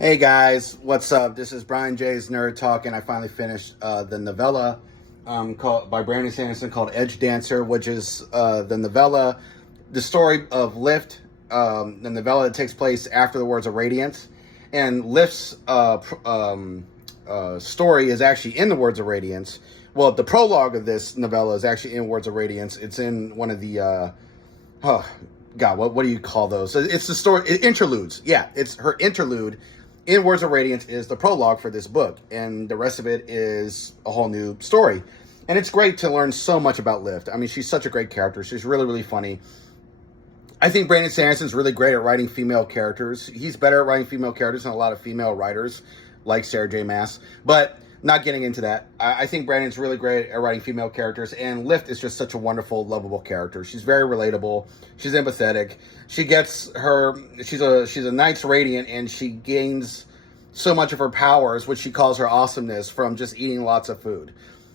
Hey guys, what's up? This is Brian J's Nerd Talk, and I finally finished the novella called by Brandon Sanderson called Edgedancer, which is the novella, the story of Lift, the novella that takes place after the Words of Radiance. And Lift's story is actually in the Words of Radiance. Well, the prologue of this novella is actually in Words of Radiance. It's in one of the oh God, what do you call those? It's the story interludes. Yeah, it's her interlude in Words of Radiance is the prologue for this book, and the rest of it is a whole new story. And it's great to learn so much about Lift. I mean, she's such a great character. She's really, really funny. I think Brandon Sanderson's really great at writing female characters. He's better at writing female characters than a lot of female writers, like Sarah J. Maas. But not getting into that. I think Brandon's really great at writing female characters, and Lift is just such a wonderful, lovable character. She's very relatable. She's empathetic. She gets her. She's a Knight's Radiant, and she gains so much of her powers, which she calls her awesomeness, from just eating lots of food.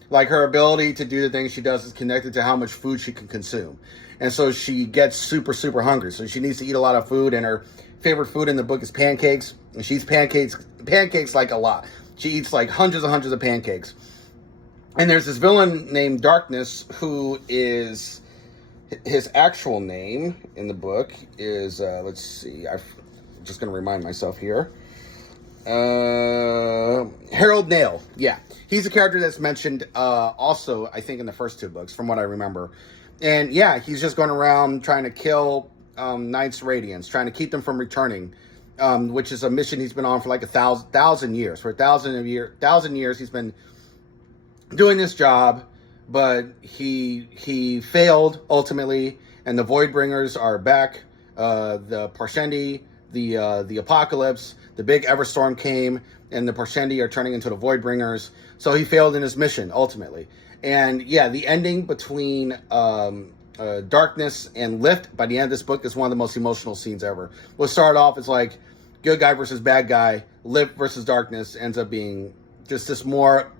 Like, her ability to do the things she does is connected to how much food she can consume, and so she gets super, super hungry. So she needs to eat a lot of food, and her favorite food in the book is pancakes. And she eats pancakes like a lot. She eats like hundreds and hundreds of pancakes. And there's this villain named Darkness, who is, his actual name in the book is, let's see, I'm just going to remind myself here. Harold Nail. Yeah. He's a character that's mentioned also, I think, in the first two books, from what I remember. And yeah, he's just going around trying to kill Knight's Radiance, trying to keep them from returning. Which is a mission he's been on for like 1,000 years. For 1,000 years, he's been doing this job, but he failed ultimately. And the Voidbringers are back. The Parshendi, the Apocalypse, the big Everstorm came, and the Parshendi are turning into the Voidbringers. So he failed in his mission ultimately. And yeah, the ending between Darkness and Lift by the end of this book is one of the most emotional scenes ever. We'll start off as like good guy versus bad guy. Lift versus Darkness ends up being just this more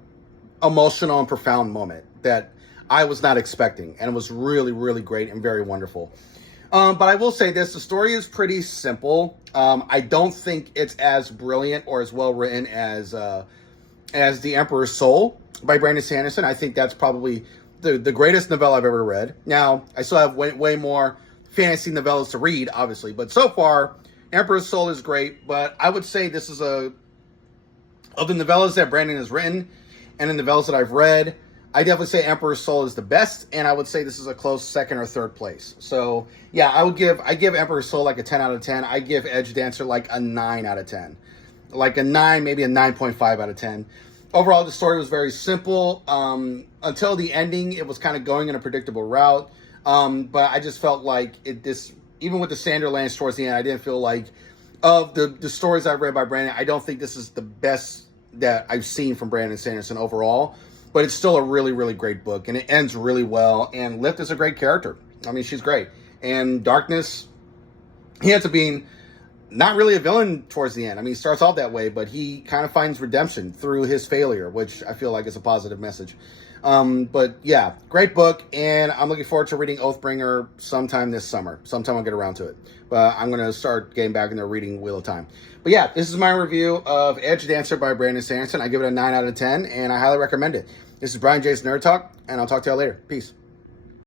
emotional and profound moment that I was not expecting, and it was really, really great and very wonderful. But I will say this: the story is pretty simple. I don't think it's as brilliant or as well written as The Emperor's Soul by Brandon Sanderson. I think that's probably the greatest novella I've ever read. Now, I still have way more fantasy novellas to read, obviously. But so far, Emperor's Soul is great. But I would say this is of the novellas that Brandon has written and the novellas that I've read, I definitely say Emperor's Soul is the best. And I would say this is a close second or third place. So, yeah, I give Emperor's Soul like a 10 out of 10. I give Edgedancer like a 9 out of 10. Like a 9, maybe a 9.5 out of 10. Overall, the story was very simple. Until the ending, it was kind of going in a predictable route. But I just felt like even with the Sanderlands towards the end, I didn't feel like, of the stories I've read by Brandon, I don't think this is the best that I've seen from Brandon Sanderson overall. But it's still a really, really great book, and it ends really well. And Lift is a great character. I mean, she's great. And Darkness, he ends up being not really a villain towards the end. I mean, he starts off that way, but he kind of finds redemption through his failure, which I feel like is a positive message. But yeah, great book, and I'm looking forward to reading Oathbringer sometime this summer. Sometime I'll get around to it. But I'm going to start getting back into reading Wheel of Time. But yeah, this is my review of Edgedancer by Brandon Sanderson. I give it a 9 out of 10, and I highly recommend it. This is Brian J's Nerd Talk, and I'll talk to y'all later. Peace.